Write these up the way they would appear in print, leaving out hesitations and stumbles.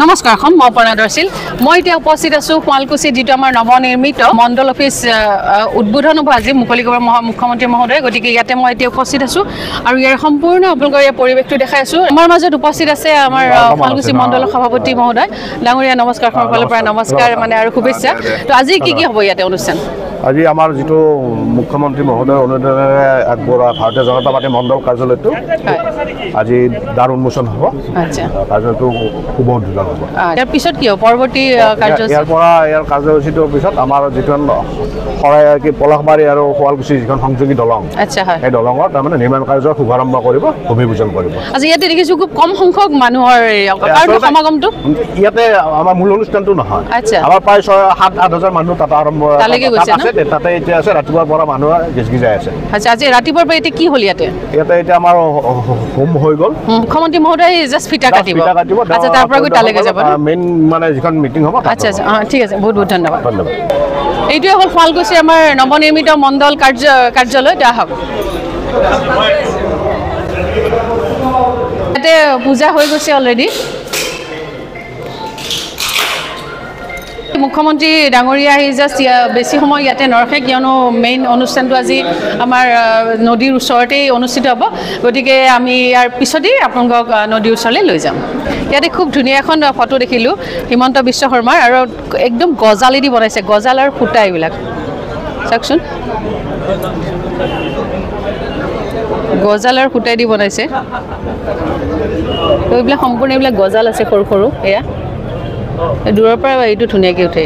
নমস্কাৰ মই প্ৰণাদৰ্শীল মই এতিয়া উপস্থিত আছো শুৱালকুছি যেটো আমাৰ নৱনিৰ্মিত মণ্ডল অফিস উদ্বোধন হ'ব আজি মুকলি কৰিব মুখ্যমন্ত্ৰী মহোদয় গতিকে ইয়াতে মই এতিয়া উপস্থিত আছো আৰু ইয়াৰ সম্পূৰ্ণ আপোনালোকৰ এই পৰিৱেশটো দেখাই আছো আমাৰ মাজত উপস্থিত আছে আমাৰ শুৱালকুছি মণ্ডলৰ সভাপতি মহোদয় ডাঙৰীয়া নমস্কাৰ ফালৰ পৰা নমস্কাৰ মানে আৰু শুভেচ্ছা তো আজি কি হ'ব ইয়াতে অনুষ্ঠান আজি আমাৰ যেটো মুখ্যমন্ত্ৰী মহোদয় অনুদানে আগবঢ়া ভাৰতীয় জনতা পাৰ্টি মণ্ডল কাৰ্যালয়টো আজি দ্বাৰ উন্মোচন হ'ব আচ্ছা কাৰ্যটো খুব উদ্বোধন হ'ব ইয়াৰ পিছত কি হ'ব পৰৱৰ্তী কাৰ্যসূচী ইয়াৰ কাৰ্যসূচীটোৰ পিছত আমাৰ যেটো খৰাই কি পলাশবাৰী আৰু শুৱালকুছি যিখন সংযোগী দলং আচ্ছা হয় এই দলঙৰ তাৰমানে নিৰ্মাণ কাৰ্যৰ শুভাৰম্ভ কৰিব ভূমি পূজন কৰিব আজি ইয়াতে দেখিছো খুব কম সংখ্যক মানুহৰ সমাগমটো ইয়াতে আমাৰ মূল অনুষ্ঠানটো নহয় আচ্ছা আমাৰ প্ৰায় 7-8,000 মানুহ তাত আৰম্ভ আছে তাতে এতিয়া আছে ৰাতিপুৱাৰ পৰা মানুহ গিজগিজাই আছে আচ্ছা আজি ৰাতিপুৱাৰ পৰা এতিয়া কি হ'ল ইয়াতে এতিয়া আমাৰ হোম হৈ গ'ল মুখ্যমন্ত্ৰী মহোদয় জাস্ট ফিটা কাটিব আচ্ছা তাৰ পৰা গৈ তালৈকে যাব মেইন মানে যিখন মিটিং হ'ব আচ্ছা আচ্ছা ঠিক আছে বহুত বহুত ধন্যবাদ এইটোৱে হ'ল শুৱালকুছি আমাৰ নৱনিৰ্মিত মণ্ডল কাৰ্যালয় দিয়া হওক ইয়াতে পূজা হৈ গৈছে অলৰেডি মুখ্যমন্ত্ৰী ডাঙৰীয়া আহি জাষ্ট বেছি সময় ইয়াতে নৰখে কিয়নো মেইন অনুষ্ঠানটো আজি আমাৰ নদীৰ ওচৰতেই অনুষ্ঠিত হ'ব গতিকে আমি ইয়াৰ পিছতেই আপোনালোকক নদীৰ ওচৰলৈ লৈ যাম ইয়াতে খুব ধুনীয়া এখন ফটো দেখিলোঁ হিমন্ত বিশ্ব শৰ্মাৰ আৰু একদম গজালেদি বনাইছে গজাল আৰু সূতা এইবিলাক চাওকচোন গজাল আৰু সূতাই দি বনাইছে এইবিলাক সম্পূৰ্ণ এইবিলাক গজাল আছে সৰু সৰু এয়া দূৰৰ পৰা এইটো ধুনীয়াকৈ উঠে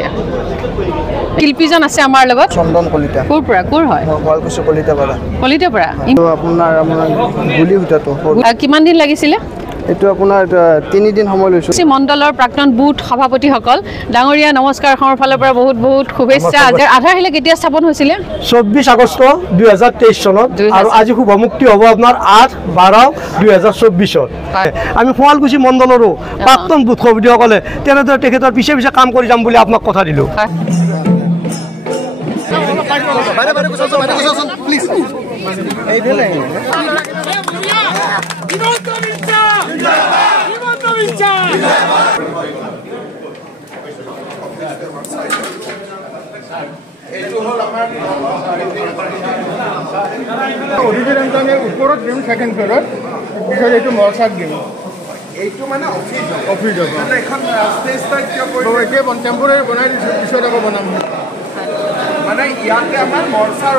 শিল্পীজন আছে আমাৰ লগত চন্দন কলিতা ক'ৰ পৰা ক'ৰ হয় শুৱালকুছি কলিতাৰ পৰা আপোনাৰ গুলি সূতাটো কিমান দিন লাগিছিলে এইটো আপোনাৰ 3 দিন সময় লৈছো মণ্ডলৰ প্ৰাক্তন বুথ সভাপতিসকল ডাঙৰীয়া নমস্কাৰ অসমৰ ফালৰ পৰা বহুত বহুত শুভেচ্ছা আধাৰশিলা কেতিয়া স্থাপন হৈছিলে 24 আগষ্ট 2023 চনত আৰু আজি শুভ মুক্তি হ'ব আপোনাৰ 8/12/2024 আমি শুৱালকুছি মণ্ডলৰো প্ৰাক্তন বুথ সভাপতিসকলে তেনেদৰে তেখেতৰ পিছে পিছে কাম কৰি যাম বুলি আপোনাক কথা দিলোঁ অধিবেশনেৰ উপৰত দিম সেকেন্ড ফ্লোৰত পিছত এইটো মৰ্চাত দিম এইটো মানে অফিস হ'ব এখন স্টেজ টাইপ এতিয়া টেম্পোৰাৰী বনাই দিছোঁ পিছত আকৌ বনাম মানে ইয়াতে আমাৰ মৰ্চাৰ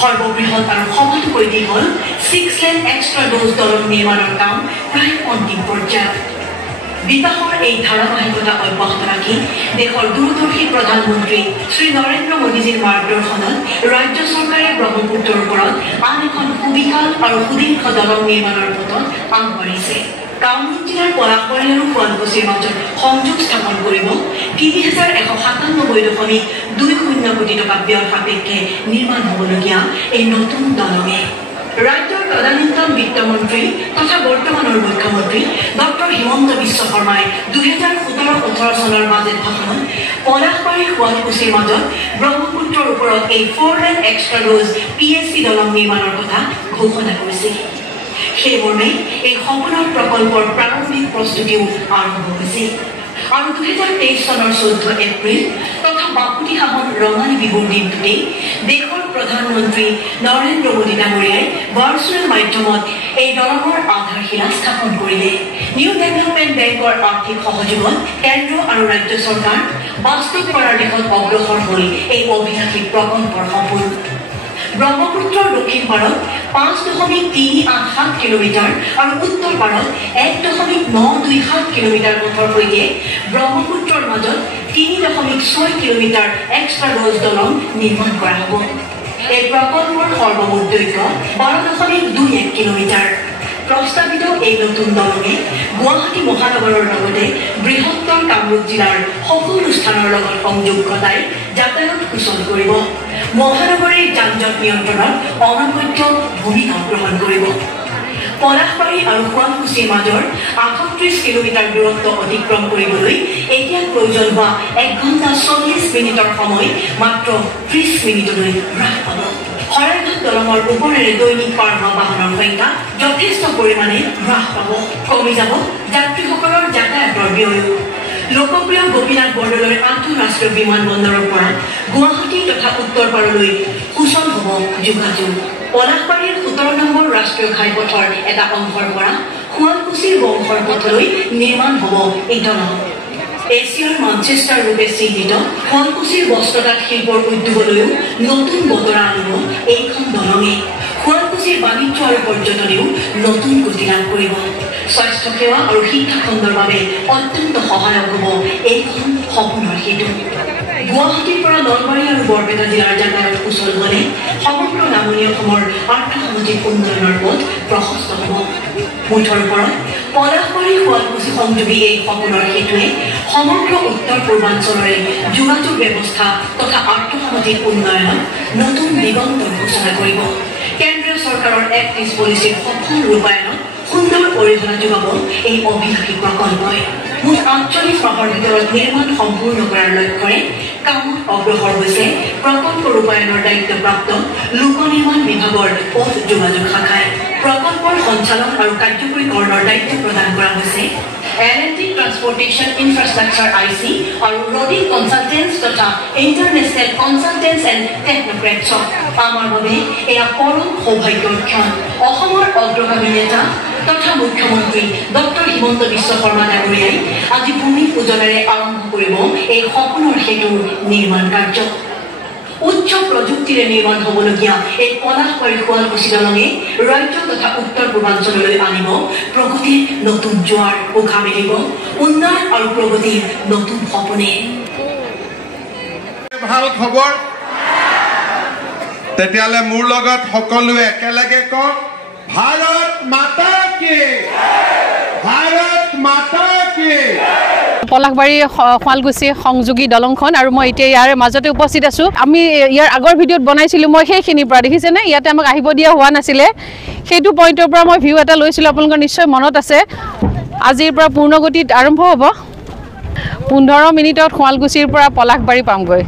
সৰ্ববৃহৎ আৰু সমাধি হ'ল 6 লেন এক্সট্ৰা ড'জ দলং নিৰ্মাণৰ কাম প্ৰায় অন্তিম পৰ্যায়ত বিকাশৰ এই ধাৰাবাহিকতা অব্যাহত ৰাখি দেশৰ দূৰদৰ্শী প্ৰধানমন্ত্ৰী শ্ৰী নৰেন্দ্ৰ মোদীজীৰ মাৰ্গদৰ্শনত ৰাজ্য চৰকাৰে ব্ৰহ্মপুত্ৰৰ ওপৰত আন এখন সুবিশাল আৰু সুদীৰ্ঘ দলং নিৰ্মাণৰ পথত আগবাঢ়িছে কামৰূপ জিলাৰ পলাশবাৰী আৰু শুৱালকুছিৰ মাজত সংযোগ স্থাপন কৰিব ৩,১৯৭.২০ কোটি টকা ব্যয় সাপেক্ষে নিৰ্মাণ হ'বলগীয়া এই নতুন দলঙে ৰাজ্যৰ তদানীন্তন বিত্তমন্ত্ৰী তথা বৰ্তমানৰ মুখ্যমন্ত্ৰী ডক্টৰ হিমন্ত বিশ্ব শৰ্মাই 2017-18 চনৰ বাজেট ভাষণত পলাশবাৰী শুৱালকুছিৰ মাজত ব্ৰহ্মপুত্ৰৰ ওপৰত এই 4 লেন এক্সট্ৰা ড'জ PSC দলং নিৰ্মাণৰ কথা ঘোষণা কৰিছিল সেইমৰ্মে এই সপোনৰ প্ৰকল্পৰ প্ৰাৰম্ভিক প্ৰস্তুতিও আৰম্ভ হৈছে আৰু 2023 চনৰ 14 এপ্ৰিল তথা বাপুতি সাহোন ৰঙালী বিহুৰ দিনটোতেই দেশৰ প্ৰধানমন্ত্ৰী নৰেন্দ্ৰ মোদী ডাঙৰীয়াই ভাৰ্চুৱেল মাধ্যমত এই দলঙৰ আধাৰশিলা স্থাপন কৰিলে নিউ ডেভেলপমেণ্ট বেংকৰ আৰ্থিক সহযোগত কেন্দ্ৰ আৰু ৰাজ্য চৰকাৰ বাস্তৱ কৰাৰ দিশত অগ্ৰসৰ হ'ল এই অভিলাষী প্ৰকল্পৰ সপোন ব্ৰহ্মপুত্ৰৰ দক্ষিণ পাৰত 5.387 কিলোমিটাৰ আৰু উত্তৰ পাৰত 1.927 কিলোমিটাৰ পথৰ সৈতে ব্ৰহ্মপুত্ৰৰ মাজত 3.6 কিলোমিটাৰ এক্সট্ৰা গজ দলং নিৰ্মাণ কৰা হ'ব এই প্ৰকল্পৰ সৰ্বমুঠ দৈৰ্ঘ্য 12.21 কিলোমিটাৰ প্ৰস্তাৱিত এই নতুন দলঙে গুৱাহাটী মহানগৰৰ লগতে বৃহত্তৰ কামৰূপ জিলাৰ সকলো স্থানৰ লগত সংযোগ ঘটাই যাতায়াত সুচল কৰিব মহানগৰীৰ যান-জঁট নিয়ন্ত্ৰণত অনবদ্য ভূমিকা গ্ৰহণ কৰিব পলাশবাৰী আৰু শুৱালকুছিৰ মাজৰ 38 কিলোমিটাৰ দূৰত্ব অতিক্ৰম কৰিবলৈ এতিয়া প্ৰয়োজন হোৱা 1 ঘণ্টা 40 মিনিটৰ সময় মাত্ৰ 30 মিনিটলৈ হ্ৰাস পাব শৰাইঘাট দলঙৰ ওপৰেৰে দৈনিক পাৰ হোৱা বাহনৰ সংখ্যা যথেষ্ট পৰিমাণে হ্ৰাস পাব কমি যাব যাত্ৰীসকলৰ যাতায়াতৰ ব্যয় লোকপ্ৰিয় গোপীনাথ বৰদলৈ আন্তঃৰাষ্ট্ৰীয় বিমানবন্দৰৰ পৰা গুৱাহাটী তথা উত্তৰ পাৰলৈ সুচল হ'ব যোগাযোগ পলাশবাৰীৰ 17 নম্বৰ ৰাষ্ট্ৰীয় ঘাইপথৰ এটা অংশৰ পৰা শুৱালকুছিৰ বংশৰ পথলৈ নিৰ্মাণ হ'ব এই দলং এছিয়াৰ মানচেষ্টাৰ ৰূপে চিহ্নিত শুৱালকুছিৰ বস্ত্ৰতাঁত শিল্পৰ উদ্যোগলৈও নতুন বতৰা আনিব এইখন দলঙে শুৱালকুছিৰ বাণিজ্য আৰু পৰ্যটনেও নতুন গতি লাভ কৰিব স্বাস্থ্যসেৱা আৰু শিক্ষা খণ্ডৰ বাবে অত্যন্ত সহায়ক হ'ব এইখন সপোনৰ সেতু গুৱাহাটীৰ পৰা নলবাৰী আৰু বৰপেটা জিলাৰ যাতায়াত সুচল হ'লে সমগ্ৰ নামনি অসমৰ আৰ্থসামাজিক উন্নয়নৰ পথ প্ৰশস্ত হ'ব মুঠৰ ওপৰত পলাশবাৰী শুৱালকুছি সংযোগী এই সপোনৰ সেতুৱে সমগ্ৰ উত্তৰ পূৰ্বাঞ্চলৰে যোগাযোগ ব্যৱস্থা তথা আৰ্থসামাজিক উন্নয়নত নতুন দিগন্তৰ সূচনা কৰিব কেন্দ্ৰীয় চৰকাৰৰ এক্টিভ পলিচিৰ সফল ৰূপায়ণত সুন্দৰ অৰিহণা যোগাব এই অভিলাষী প্ৰকল্পই মুঠ 48 মাহৰ ভিতৰত নিৰ্মাণ সম্পূৰ্ণ কৰাৰ লক্ষ্যৰে কামত অগ্ৰসৰ হৈছে প্ৰকল্প ৰূপায়ণৰ দায়িত্বপ্ৰাপ্ত লোক নিৰ্মাণ বিভাগৰ পথ যোগাযোগ শাখাই প্ৰকল্পৰ সঞ্চালন আৰু কাৰ্যকৰীকৰণৰ দায়িত্ব প্ৰদান কৰা হৈছে L&T Transportation Infrastructure IC আৰু Roding Consultants তথা International Consultants and Technocrats আমাৰ বাবে এয়া পৰম সৌভাগ্যৰ ক্ষণ অসমৰ অগ্ৰগামী নেতা তথা মুখ্যমন্ত্ৰী ডক্টৰ হিমন্ত বিশ্ব শৰ্মা ডাঙৰীয়াই আজি ভূমি পূজনেৰে আৰম্ভ কৰিব এই সপোনৰ সেতুৰ নিৰ্মাণ কাৰ্য উচ্চ প্ৰযুক্তিৰে নিৰ্মাণ হ'বলগীয়া এই পলাশবাৰী শুৱালকুছি দলঙে ৰাজ্য তথা উত্তৰ পূৰ্বাঞ্চললৈ আনিব প্ৰগতিৰ নতুন জোৱাৰ উশাহ মেলিব উন্নয়ন আৰু প্ৰগতিৰ নতুন সপোনে ভাল খবৰ তেতিয়ালে মোৰ লগত সকলোৱে একেলগে কওক ভাৰত মাতা কি ভাৰত মাতা কি পলাশবাৰী শুৱালকুছি সংযোগী দলংখন আৰু মই এতিয়া ইয়াৰ মাজতে উপস্থিত আছোঁ আমি ইয়াৰ আগৰ ভিডিঅ'ত বনাইছিলোঁ মই সেইখিনিৰ পৰা দেখিছেনে ইয়াতে আমাক আহিব দিয়া হোৱা নাছিলে সেইটো পইণ্টৰ পৰা মই ভিউ এটা লৈছিলোঁ আপোনালোকৰ নিশ্চয় মনত আছে আজিৰ পৰা পূৰ্ণগতিত আৰম্ভ হ'ব 15 মিনিটত শুৱালকুছিৰ পৰা পলাশবাৰী পামগৈ